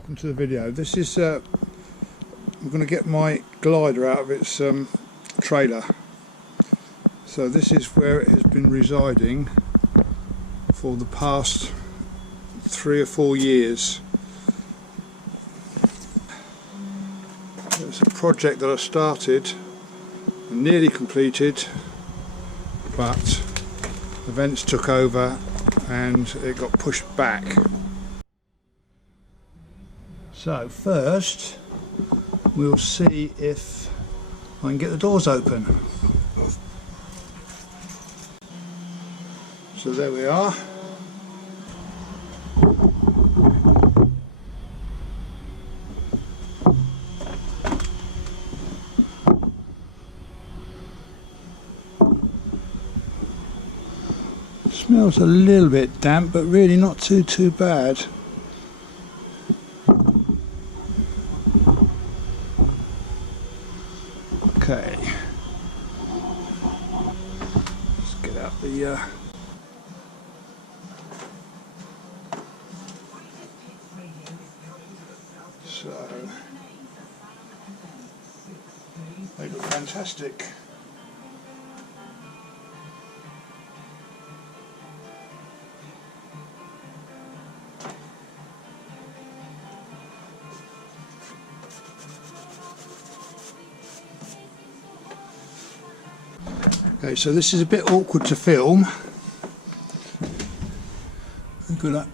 welcome to the video. This is I'm going to get my glider out of its trailer. So this is where it has been residing for the past 3 or 4 years. It's a project that I started and nearly completed, but events took over and it got pushed back. So first we'll see if I can get the doors open. So there we are. Smells a little bit damp, but really not too bad. Okay, let's get out the so they look fantastic. Okay, so this is a bit awkward to film. The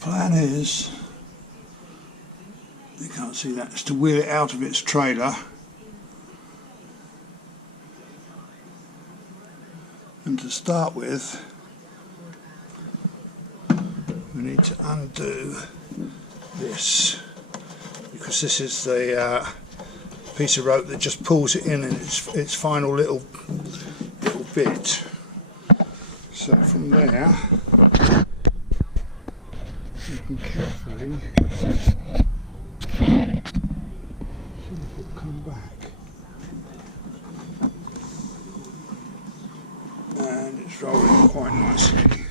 plan is, you can't see that, is to wheel it out of its trailer and to start with we need to undo this, because this is the piece of rope that just pulls it in its final little bit. So from there you can carefully see if it will come back, and it's rolling quite nicely.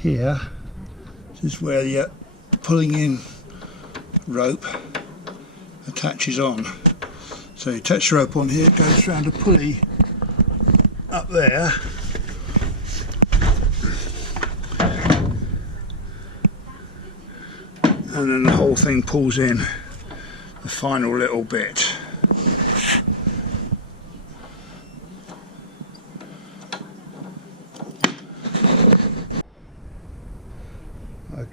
Here, this is where the pulling in rope attaches on. So you attach the rope on here, it goes around a pulley up there, and then the whole thing pulls in the final little bit.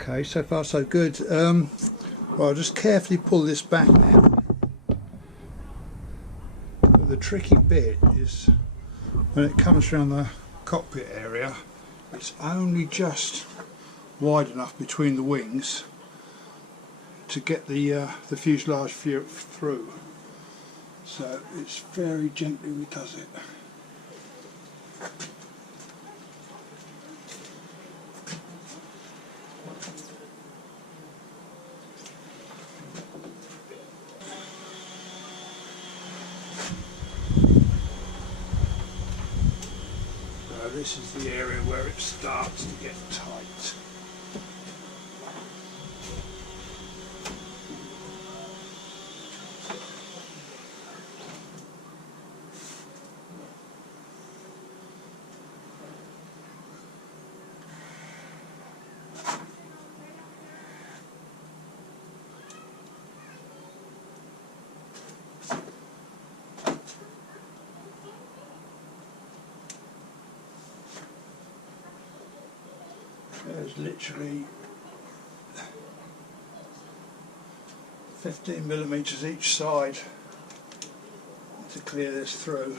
Okay, so far so good. Well, I'll just carefully pull this back now. But the tricky bit is when it comes around the cockpit area, it's only just wide enough between the wings to get the fuselage through. So it's very gently we does it. This is the area where it starts to get tight. There's literally 15mm each side to clear this through.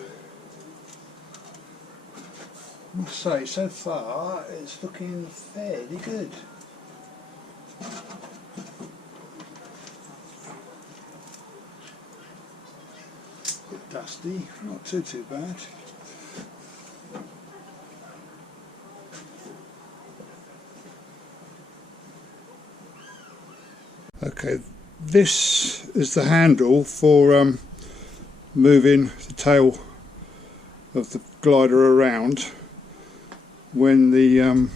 I must say, so far it's looking fairly good. Bit dusty, not too bad. Okay, this is the handle for moving the tail of the glider around when the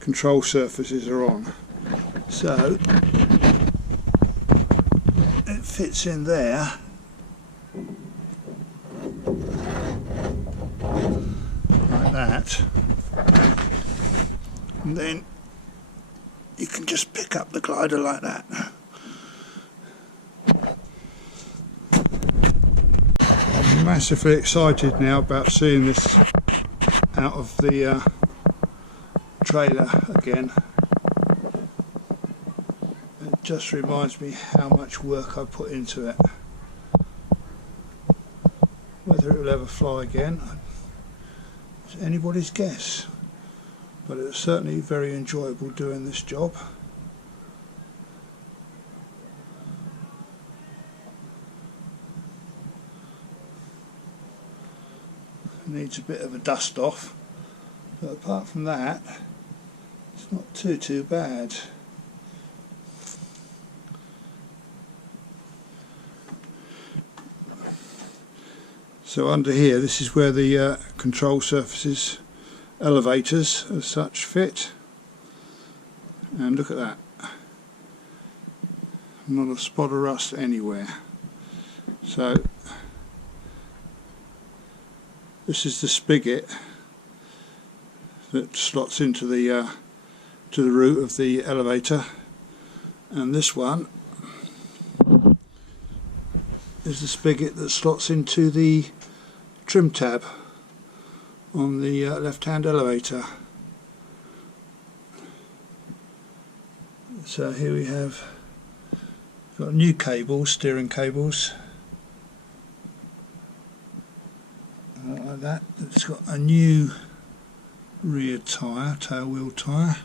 control surfaces are on. So it fits in there like that, and then you can just pick up the glider like that. I'm massively excited now about seeing this out of the trailer again. It just reminds me how much work I put into it. Whether it will ever fly again is anybody's guess, but it's certainly very enjoyable doing this job. It needs a bit of a dust off, but apart from that it's not too bad. So under here, this is where the control surfaces, elevators as such, fit, and look at that, not a spot of rust anywhere. So this is the spigot that slots into the to the root of the elevator, and this one is the spigot that slots into the trim tab on the left-hand elevator. So here we have got new cables, steering cables, like that. It's got a new rear tyre, tail wheel tyre.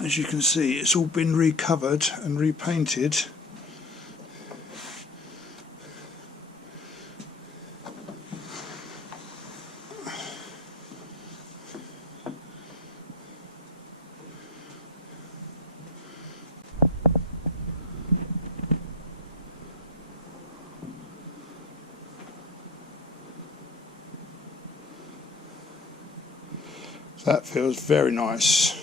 As you can see, it's all been recovered and repainted. That feels very nice.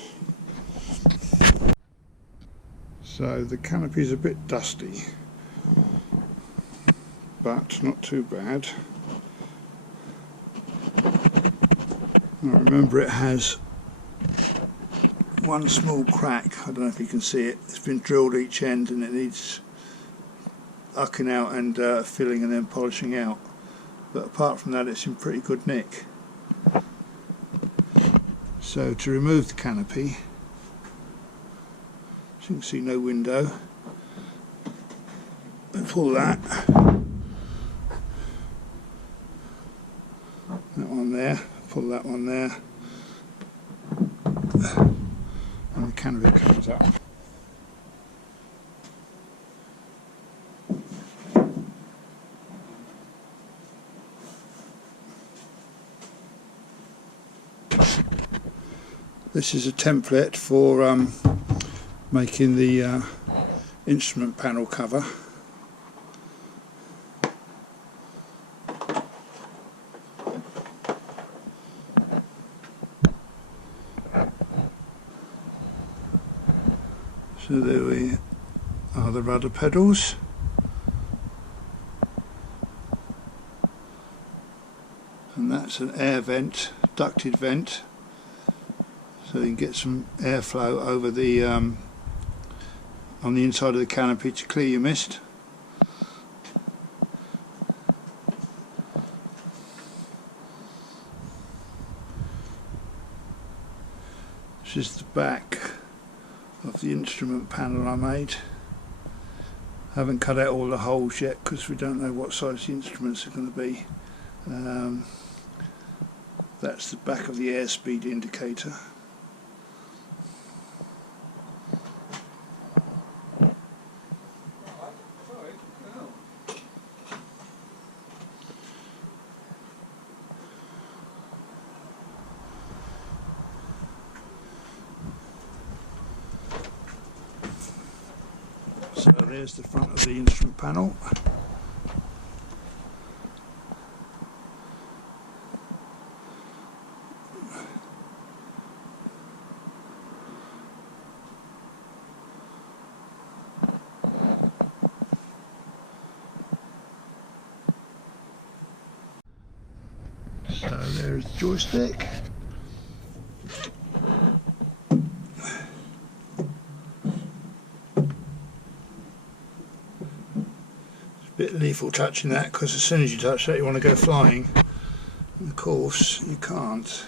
So the canopy is a bit dusty, but not too bad. I remember it has one small crack, I don't know if you can see it, it's been drilled each end and it needs ucking out and filling and then polishing out, but apart from that it's in pretty good nick. So to remove the canopy, as you can see, no window, and pull that one there, pull that one there, and the canopy comes up. This is a template for making the instrument panel cover. So there we are, the rudder pedals. And that's an air vent, ducted vent, so you can get some airflow over the on the inside of the canopy to clear your mist. This is the back of the instrument panel I made. I haven't cut out all the holes yet because we don't know what size the instruments are going to be. That's the back of the airspeed indicator. So there's the front of the instrument panel. So there's the joystick. Bit lethal touching that, because as soon as you touch that you want to go flying, and of course you can't.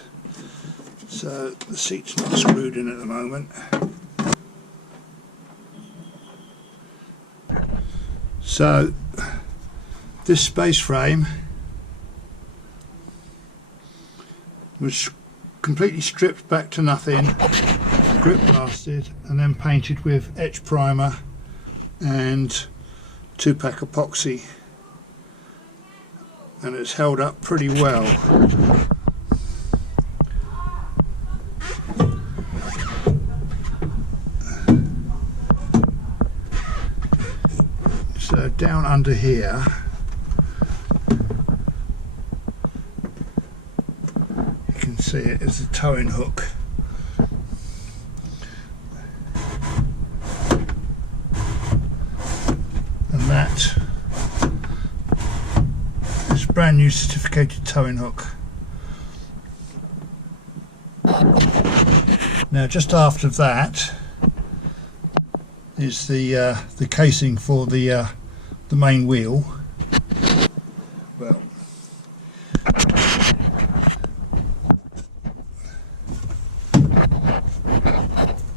So the seat's not screwed in at the moment. So this space frame was completely stripped back to nothing, grip blasted, and then painted with etch primer and 2-pack epoxy, and it's held up pretty well. So down under here you can see it is the towing hook. That is a brand new certificated towing hook. Now just after that is the casing for the main wheel. Well,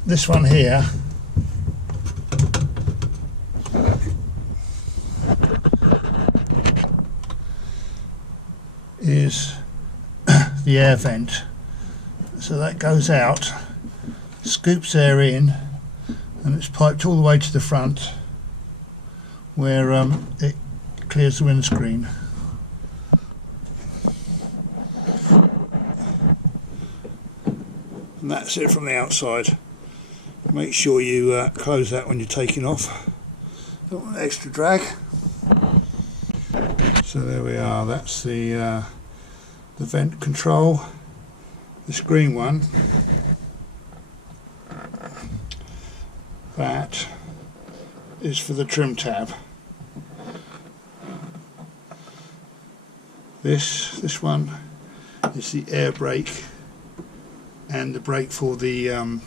this one here is the air vent, so that goes out, scoops air in, and it's piped all the way to the front where it clears the windscreen. And that's it from the outside. Make sure you close that when you're taking off. Don't want extra drag. So there we are, that's the vent control. This green one, that is for the trim tab. This one is the air brake and the brake for the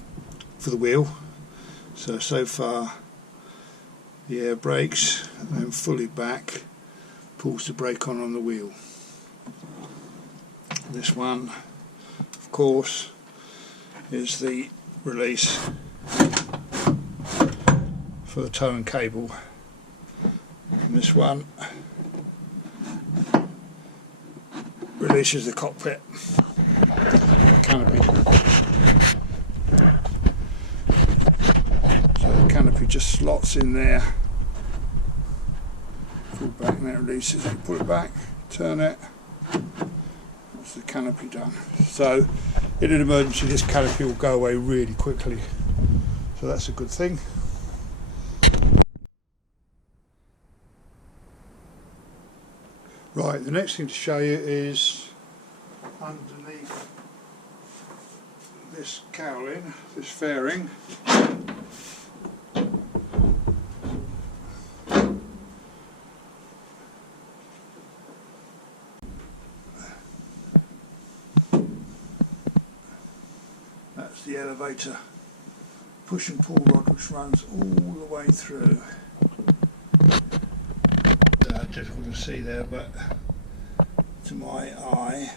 wheel. So far the air brakes, and then fully back pulls the brake on the wheel. This one, of course, is the release for the towing cable, and this one releases the cockpit canopy. So the canopy just slots in there. Pull back and that releases it. Pull it back, turn it. That's the canopy done. So in an emergency this canopy will go away really quickly. So that's a good thing. Right, the next thing to show you is underneath this cowling, this fairing. That's the elevator push and pull rod which runs all the way through. Difficult to see there, but to my eye,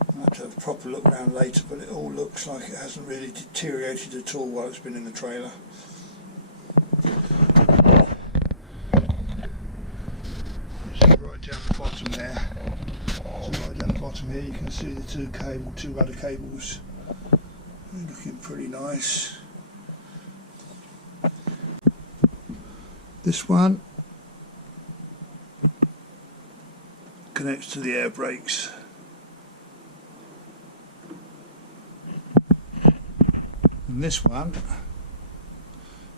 I'll have to have a proper look around later, but it all looks like it hasn't really deteriorated at all while it's been in the trailer. So right down the bottom there, so right down the bottom here you can see the two rudder cables looking pretty nice. This one connects to the air brakes. And this one,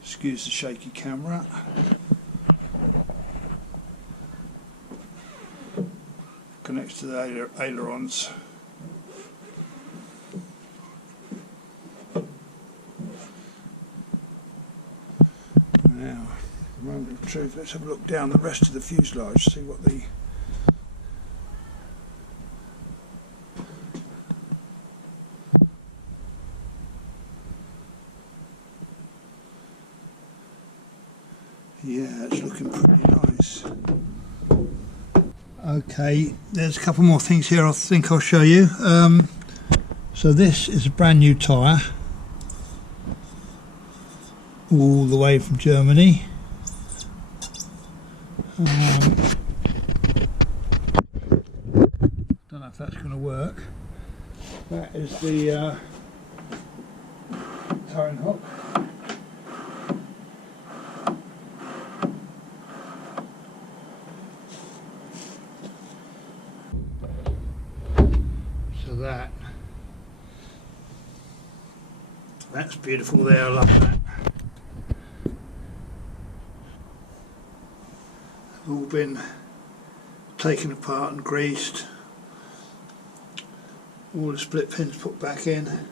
excuse the shaky camera, connects to the ailerons. Now, moment of truth, let's have a look down the rest of the fuselage, see what the yeah, it's looking pretty nice. Okay, there's a couple more things here I think I'll show you. So this is a brand new tyre, all the way from Germany. Don't know if that's going to work. That is the towing hook. So that's beautiful there, I love that. All been taken apart and greased, all the split pins put back in,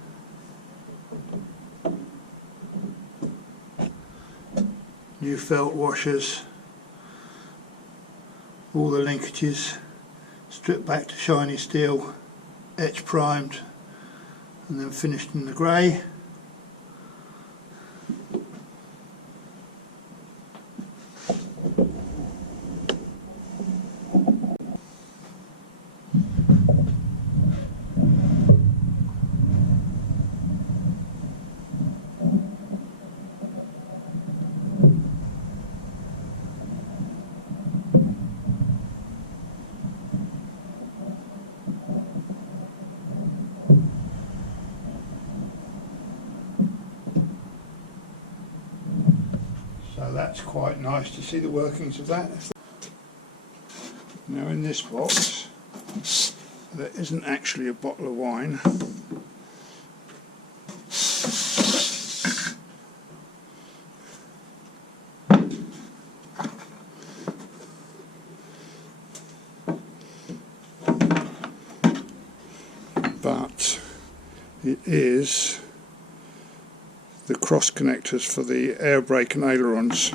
new felt washers, all the linkages stripped back to shiny steel, etch primed and then finished in the grey. So that's quite nice to see the workings of that. Now in this box there isn't actually a bottle of wine. But it is the cross connectors for the air brake and ailerons.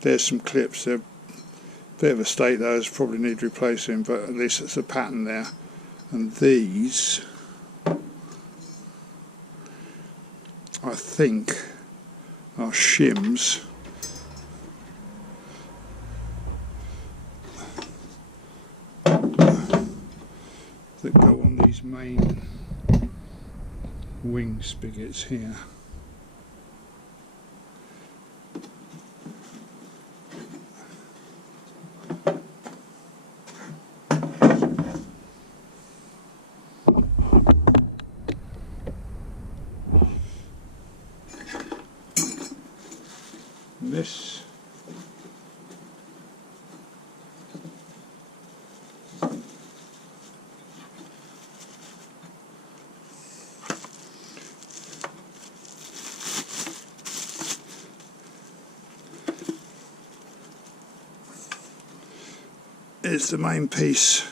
There's some clips, they're a bit of a state, those probably need replacing, but at least it's a pattern there. And these, I think, are shims that go on these main wing spigots here. This is the main piece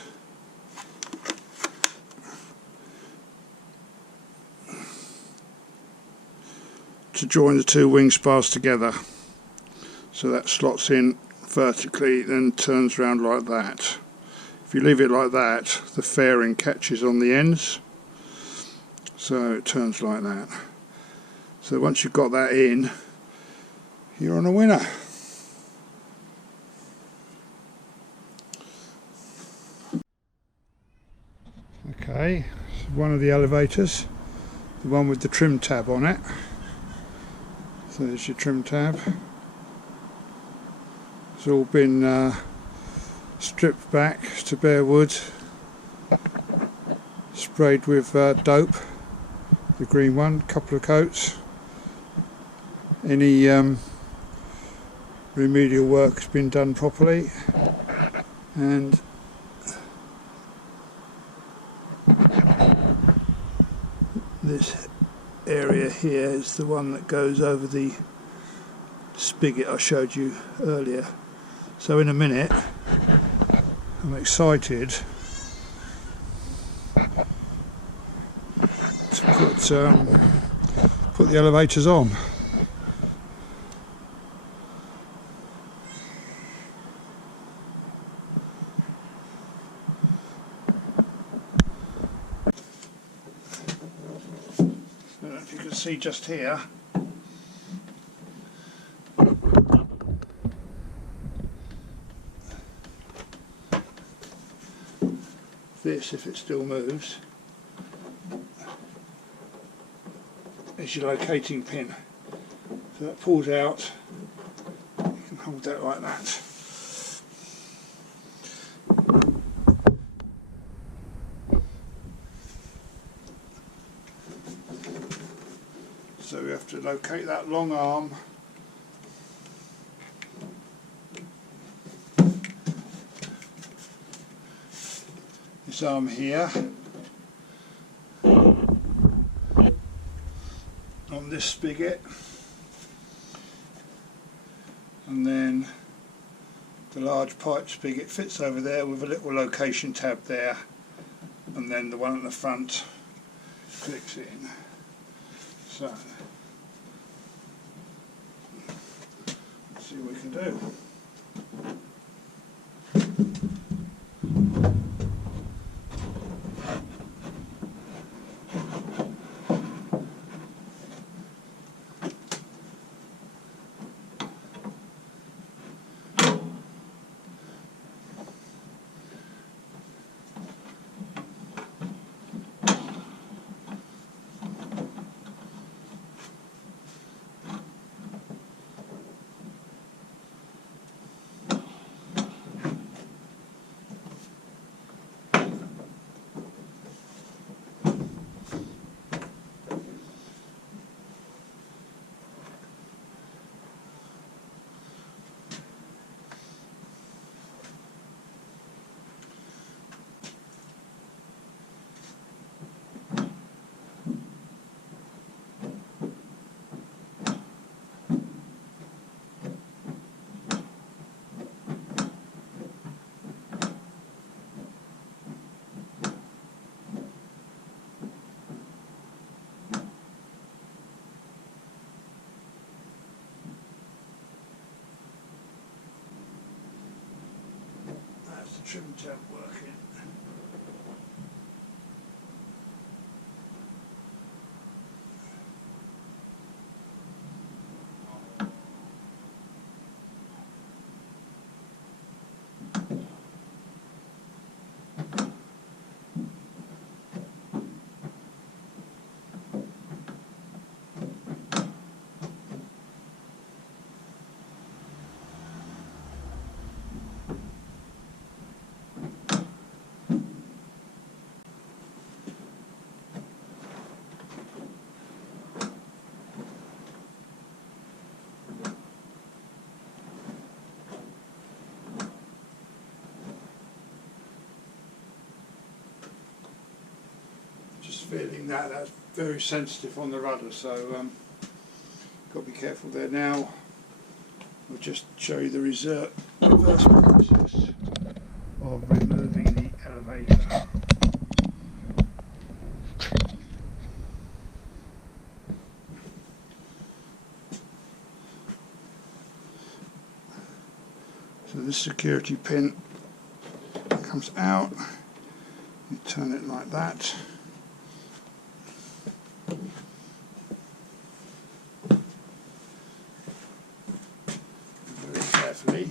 to join the two wing spars together. So that slots in vertically, then turns around like that. If you leave it like that, the fairing catches on the ends, so it turns like that. So once you've got that in, you're on a winner. Okay, so one of the elevators, the one with the trim tab on it. So there's your trim tab. It's It's all been stripped back to bare wood, sprayed with dope, the green one, couple of coats. Any remedial work has been done properly, and this area here is the one that goes over the spigot I showed you earlier. So in a minute, I'm excited to put the elevators on. I don't know if you can see just here. This, if it still moves, is your locating pin. So that pulls out, you can hold that like that. So we have to locate that long arm. This arm here on this spigot, and then the large pipe spigot fits over there with a little location tab there, and then the one at the front clicks in. So let's see what we can do. Trim tab working. Feeling that's very sensitive on the rudder, so got to be careful there. Now I'll just show you the reverse process of removing the elevator. So this security pin comes out, you turn it like that. Very carefully.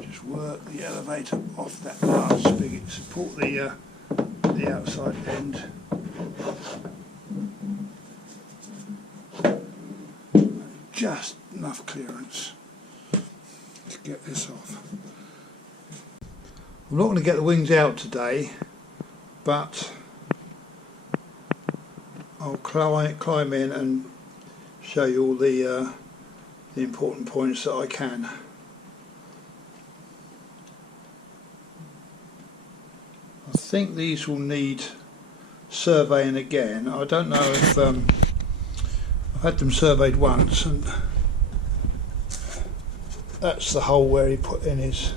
Just work the elevator off that large spigot, support the outside end. just enough clearance to get this off. I'm not going to get the wings out today, but I'll climb in and show you all the important points that I can. I think these will need surveying again. I don't know if I've had them surveyed once, and that's the hole where he put in his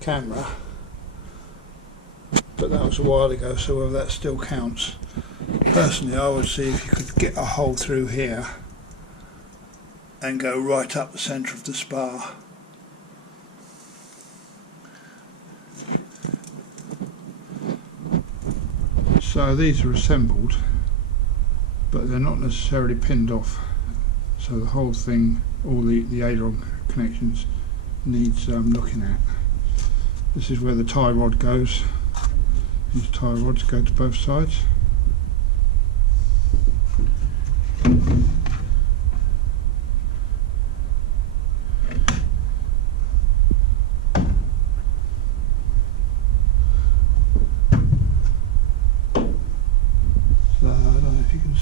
camera, but that was a while ago, so whether that still counts. Personally, I would see if you could get a hole through here and go right up the centre of the spar. So these are assembled, but they're not necessarily pinned off, so the whole thing, all the aileron connections, needs looking at. This is where the tie rod goes. These tie rods go to both sides.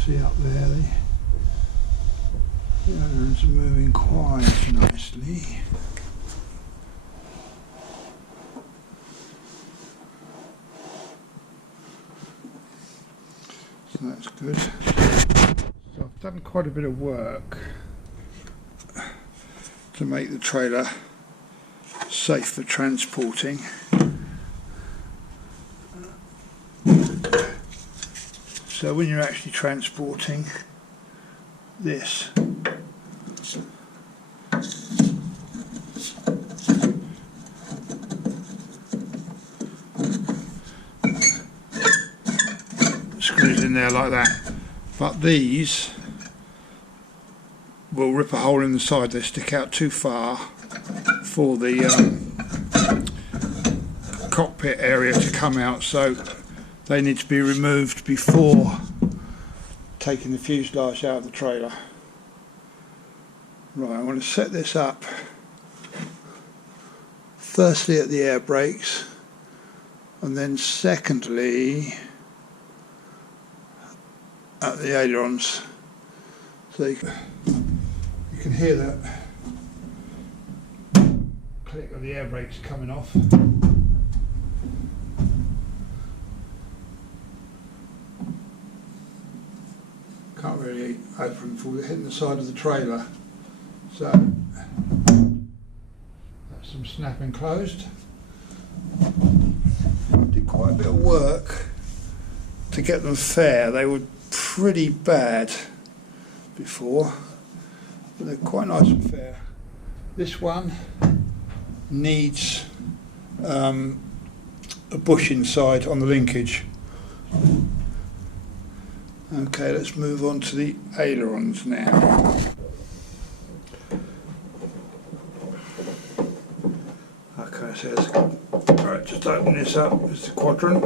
See up there, the ailerons are moving quite nicely. So that's good. So I've done quite a bit of work to make the trailer safe for transporting. So when you're actually transporting this, screws in there like that, but these will rip a hole in the side. They stick out too far for the cockpit area to come out, so they need to be removed before taking the fuselage out of the trailer. Right, I want to set this up firstly at the air brakes, and then secondly at the ailerons. So you can hear that click of the air brakes coming off. Can't really open them before they're hitting the side of the trailer. So that's them snapping closed. I did quite a bit of work to get them fair. They were pretty bad before, but they're quite nice and fair. This one needs a bush inside on the linkage. Okay, let's move on to the ailerons now. Okay, so alright, just open this up. It's the quadrant.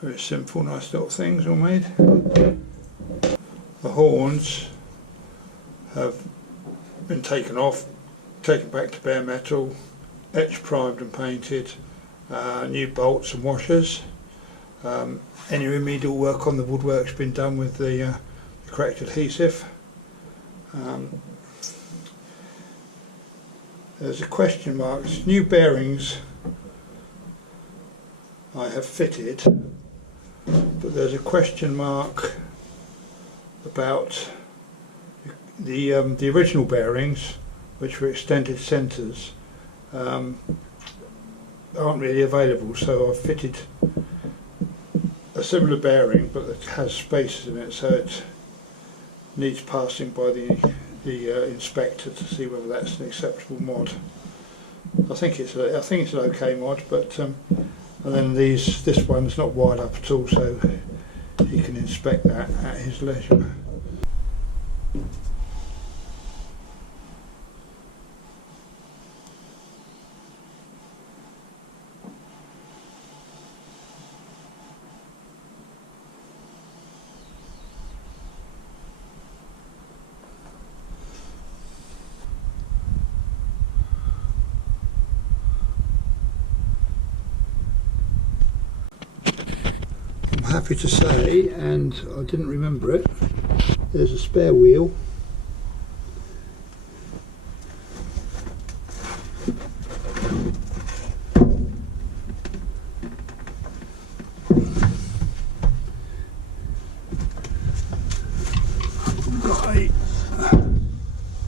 Very simple, nice little things all made. The horns have been taken off, taken back to bare metal, etched, primed and painted, new bolts and washers. Any remedial work on the woodwork's been done with the correct adhesive. There's a question mark. It's new bearings I have fitted, but there's a question mark about the original bearings, which were extended centres, aren't really available, so I've fitted a similar bearing but it has spaces in it, so it needs passing by the inspector to see whether that's an acceptable mod. I think it's an okay mod, but and then this one's not wide up at all, so he can inspect that at his leisure. happy to say, and I didn't remember it, there's a spare wheel. We've got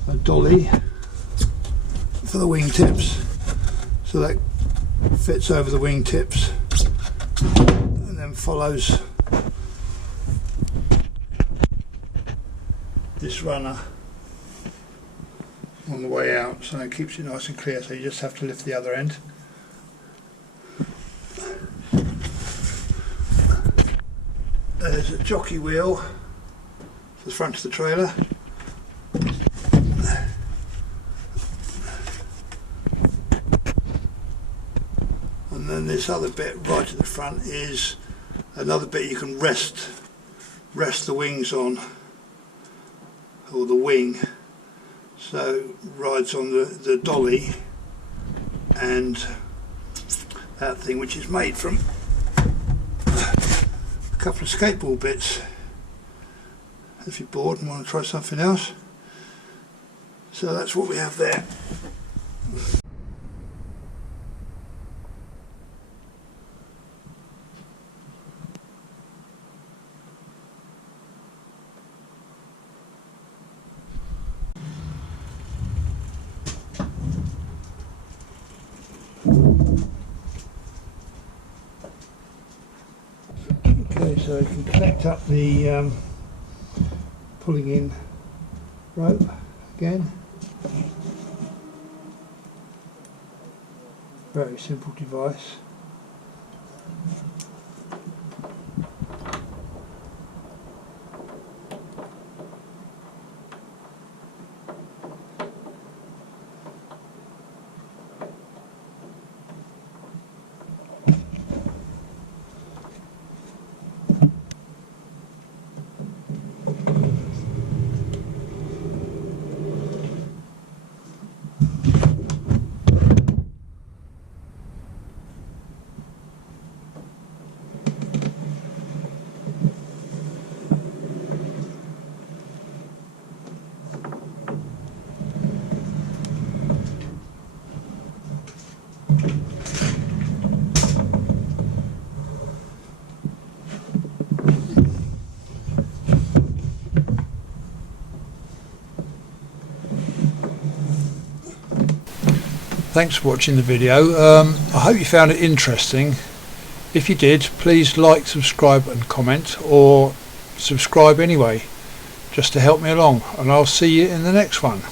a dolly for the wingtips, so that fits over the wingtips and then follows this runner on the way out, so it keeps it nice and clear, so you just have to lift the other end. There's a jockey wheel for the front of the trailer. And then this other bit right at the front is another bit you can rest the wings on, or the wing, so rides on the dolly and that thing, which is made from a couple of skateboard bits if you're bored and want to try something else. So that's what we have there. Okay, so you can connect up the pulling in rope again. Very simple device. Thanks for watching the video. I hope you found it interesting. If you did, please like, subscribe and comment, or subscribe anyway, just to help me along, and I'll see you in the next one.